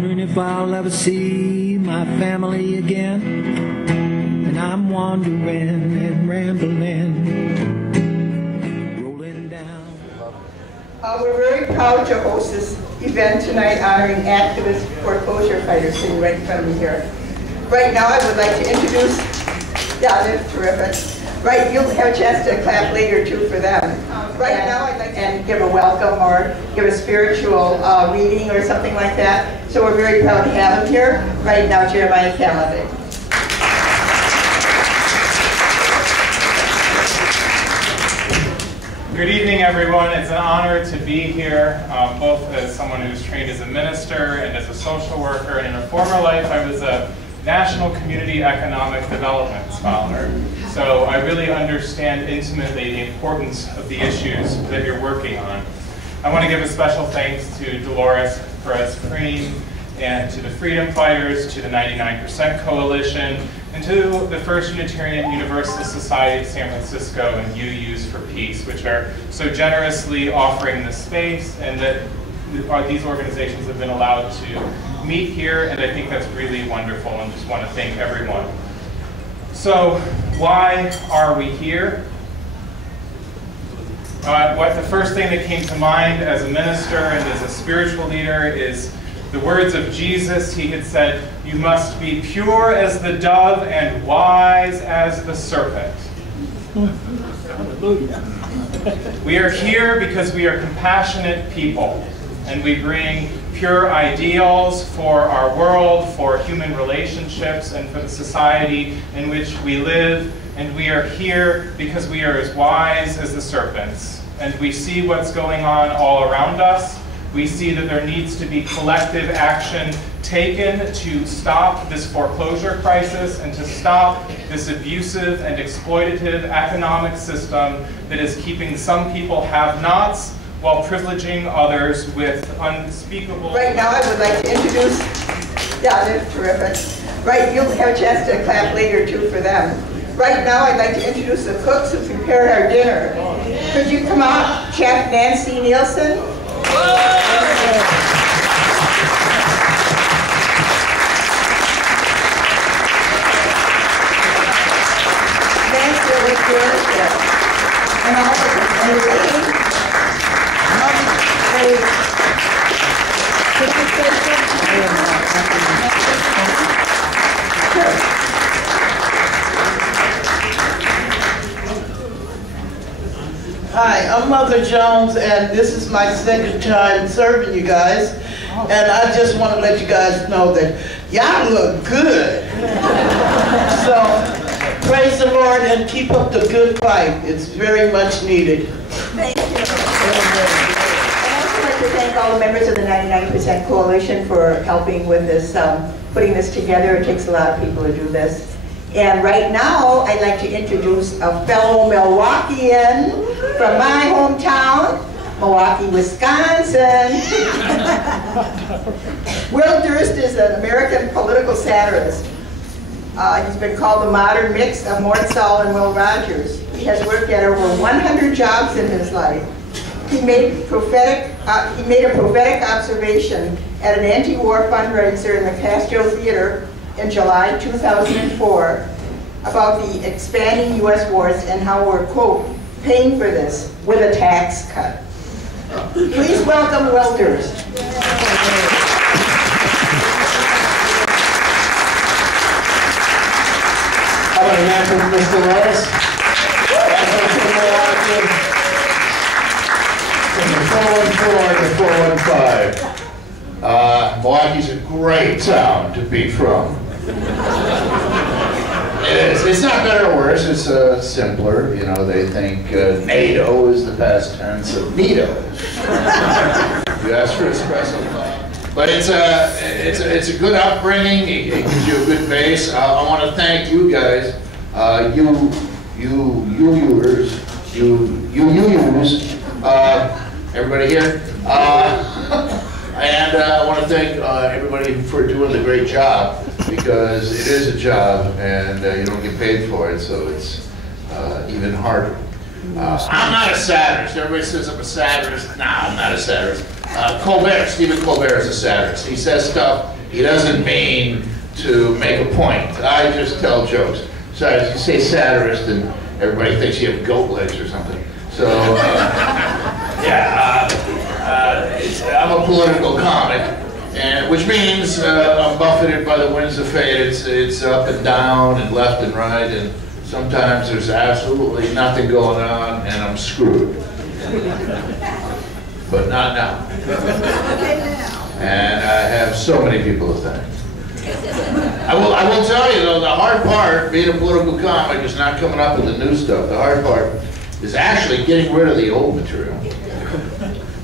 Wondering if I'll ever see my family again. And I'm wandering and rambling, rolling down. We're very proud to host this event tonight honoring activist foreclosure fighters sitting right in front of me here. Right now I would like to introduce, yeah, they're terrific. Right, you'll have a chance to clap later too for them. Right now I'd like to give a welcome or give a spiritual reading or something like that. So we're very proud to have him here. Right now, Jeremiah Calladay. Good evening, everyone. It's an honor to be here, both as someone who's trained as a minister and as a social worker. And in a former life, I was a National Community Economic Development Scholar. So I really understand intimately the importance of the issues that you're working on. I want to give a special thanks to Dolores Perez-Cream and to the Freedom Fighters, to the 99% Coalition, and to the First Unitarian Universalist Society of San Francisco and UUs for Peace, which are so generously offering this space, and that these organizations have been allowed to meet here, and I think that's really wonderful, and just want to thank everyone. So, why are we here? The first thing that came to mind as a minister and as a spiritual leader is the words of Jesus. He had said, "You must be pure as the dove and wise as the serpent." Hallelujah. We are here because we are compassionate people, and we bring pure ideals for our world, for human relationships, and for the society in which we live. And we are here because we are as wise as the serpents. And we see what's going on all around us. We see that there needs to be collective action taken to stop this foreclosure crisis and to stop this abusive and exploitative economic system that is keeping some people have-nots while privileging others with unspeakable... Right now I would like to introduce, yeah, they're terrific. Right, you'll have a chance to clap later too for them. Right now I'd like to introduce the cooks who prepared our dinner. Could you come out, Chef Nancy Nielsen? Nancy was good. And also, Hi, I'm Mother Jones, and this is my second time serving you guys. And I just want to let you guys know that y'all look good. So, praise the Lord and keep up the good fight. It's very much needed. Thank you. I'd also like to thank all the members of the 99% Coalition for helping with this, putting this together. It takes a lot of people to do this. And right now, I'd like to introduce a fellow Milwaukeean from my hometown, Milwaukee, Wisconsin. Will Durst is an American political satirist. He's been called the modern mix of Mort Saul and Will Rogers. He has worked at over 100 jobs in his life. He made a prophetic observation at an anti-war fundraiser in the Castro Theater in July 2004 about the expanding U.S. wars and how we're, quote, paying for this with a tax cut. Please welcome Will Durst. How about a man from Mr. Lotus? From the 414 and 415. Milwaukee's a great town to be from. It is. It's not better or worse. It's simpler. You know, they think NATO is the past tense of neato. You ask for espresso. But it's a good upbringing. It gives you a good base. I want to thank you guys, everybody here. And I want to thank everybody for doing the great job, because it is a job and you don't get paid for it, so it's even harder. I'm not a satirist. Everybody says I'm a satirist. Nah, I'm not a satirist. Stephen Colbert is a satirist. He says stuff he doesn't mean to make a point. I just tell jokes. So you say satirist and everybody thinks you have goat legs or something. So, I'm a political comic, and which means I'm buffeted by the winds of fate. It's up and down and left and right, and sometimes there's absolutely nothing going on, and I'm screwed. But not now. And I have so many people to thank. I will tell you though, the hard part, being a political comic, is not coming up with the new stuff. The hard part is actually getting rid of the old material.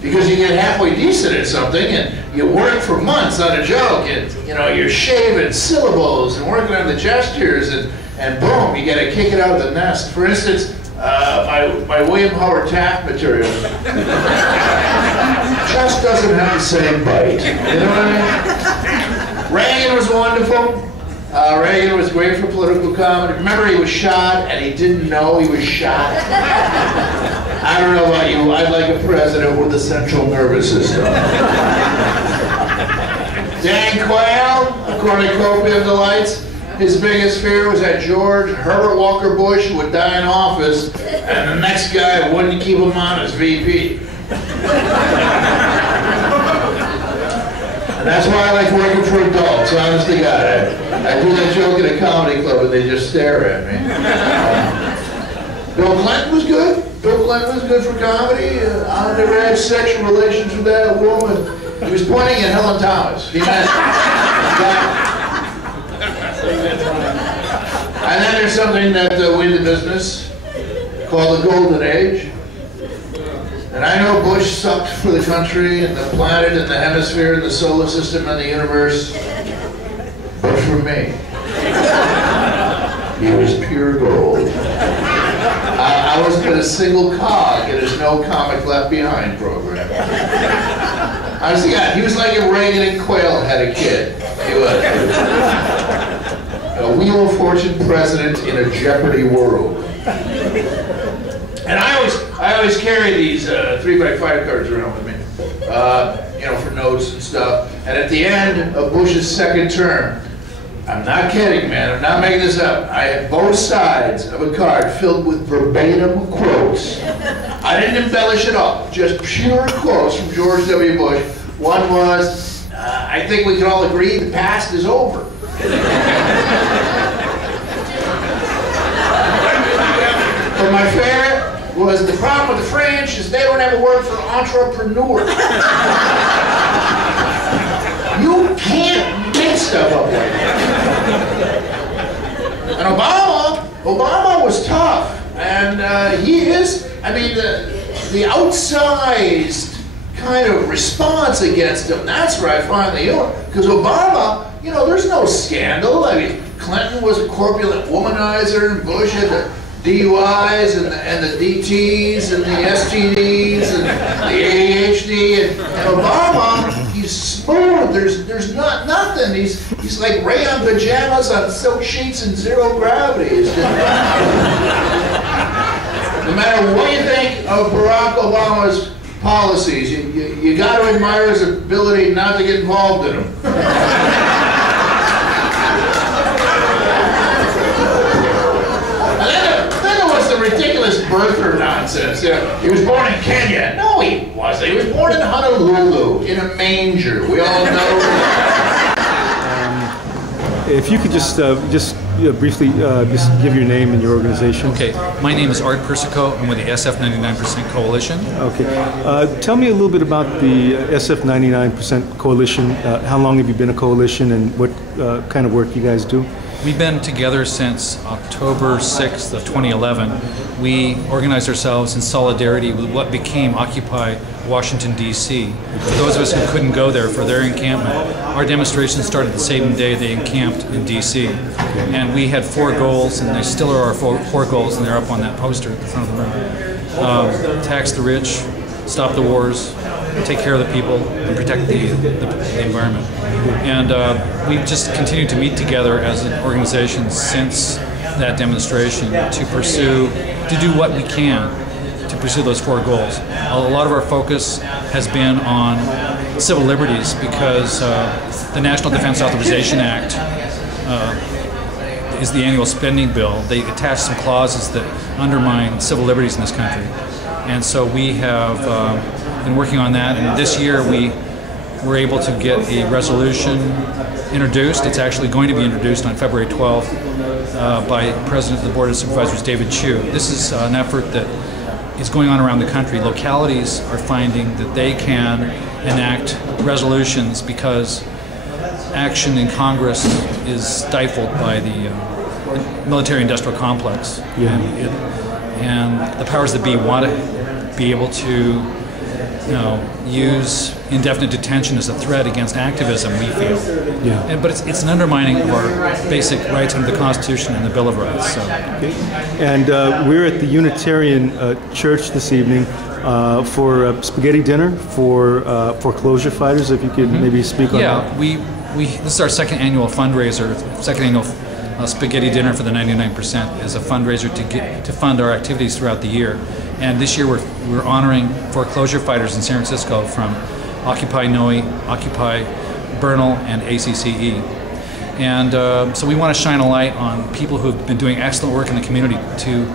Because you get halfway decent at something and you work for months on a joke and you're shaving syllables and working on the gestures and boom, you get to kick it out of the nest. For instance, my William Howard Taft material just doesn't have the same bite. You know what I mean? Reagan was wonderful. Reagan was great for political comedy. Remember, he was shot and he didn't know he was shot. I don't know about you, I'd like a president with a central nervous system. Dan Quayle, a cornucopia of delights. His biggest fear was that George Herbert Walker Bush would die in office and the next guy wouldn't keep him on as VP. And that's why I like working for adults, honest to God. I do that joke at a comedy club and they just stare at me. Bill Clinton was good. Bill Clinton was good for comedy. I never had sexual relations with that woman. He was pointing at Helen Thomas. He meant that. And then there's something that we in the business called the Golden Age. And I know Bush sucked for the country and the planet and the hemisphere and the solar system and the universe. But for me, he was pure gold. I wasn't but a single cog in his No Comic Left Behind program. Honestly, God, he was like if Reagan and Quayle had a kid. He was. A Wheel of Fortune president in a Jeopardy world. And I always carry these 3x5 cards around with me, for notes and stuff. And at the end of Bush's second term, I'm not kidding, man, I'm not making this up, I had both sides of a card filled with verbatim quotes. I didn't embellish at all, just pure quotes from George W. Bush. One was, I think we can all agree the past is over. But my favorite was, the problem with the French is they don't have a word for entrepreneur. You can't make stuff up like that. And Obama was tough. And he is, I mean, the outsized kind of response against him, that's where I find the humor. Because Obama, there's no scandal. I mean, Clinton was a corpulent womanizer, and Bush had the DUIs and the DTs and the STDs and the ADHD, and Obama, he's smooth. There's nothing. He's like rayon pajamas on silk sheets and zero gravity. No matter what you think of Barack Obama's policies, you got to admire his ability not to get involved in them. Ridiculous birther nonsense. He was born in Kenya. No, he wasn't. He was born in Honolulu in a manger. We all know. If you could just briefly just give your name and your organization. Okay, my name is Art Persico. I'm with the SF 99% Coalition. Okay, tell me a little bit about the SF 99% Coalition. How long have you been a coalition, and what kind of work you guys do? We've been together since October 6th of 2011. We organized ourselves in solidarity with what became Occupy Washington, D.C. For those of us who couldn't go there for their encampment, our demonstration started the same day they encamped in D.C. And we had 4 goals, and they still are our four goals, and they're up on that poster at the front of the room. Tax the rich, stop the wars, take care of the people, and protect the environment. And we've just continued to meet together as an organization since that demonstration to do what we can to pursue those 4 goals. A lot of our focus has been on civil liberties because the National Defense Authorization Act is the annual spending bill. They attach some clauses that undermine civil liberties in this country. And so we have been working on that, and this year we were able to get a resolution introduced. It's actually going to be introduced on February 12th by President of the Board of Supervisors, David Chu. This is an effort that is going on around the country. Localities are finding that they can enact resolutions because action in Congress is stifled by the military-industrial complex. Yeah. And the powers that be want to be able to use indefinite detention as a threat against activism, we feel. Yeah. But it's an undermining of our basic rights under the Constitution and the Bill of Rights. So. Okay. And we're at the Unitarian Church this evening for Spagetti Dinner for foreclosure fighters. If you could maybe speak on that. Yeah, this is our second annual fundraiser, second annual Spagetti Dinner for the 99% is a fundraiser to fund our activities throughout the year. And this year we're honoring foreclosure fighters in San Francisco from Occupy Noe, Occupy Bernal, and ACCE. And so we want to shine a light on people who have been doing excellent work in the community to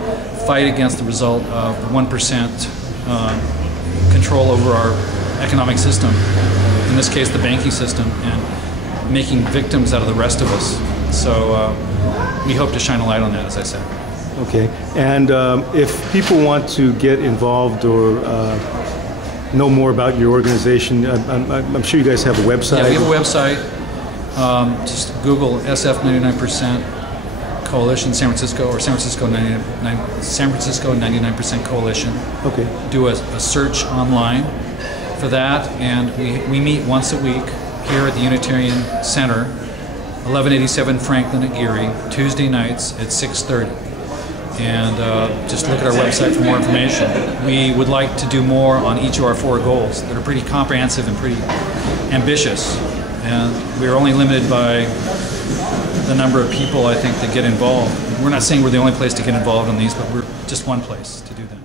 fight against the result of the 1% control over our economic system, in this case the banking system, and making victims out of the rest of us. So we hope to shine a light on that, as I said. Okay. And if people want to get involved or know more about your organization, I'm sure you guys have a website. Yeah, we have a website. Just Google SF 99% Coalition San Francisco or San Francisco 99% Coalition. Okay. Do a search online for that, and we meet once a week here at the Unitarian Center, 1187 Franklin at Geary, Tuesday nights at 6:30. And just look at our website for more information. We would like to do more on each of our 4 goals that are pretty comprehensive and pretty ambitious. And we're only limited by the number of people, I think, that get involved. We're not saying we're the only place to get involved in these, but we're just one place to do that.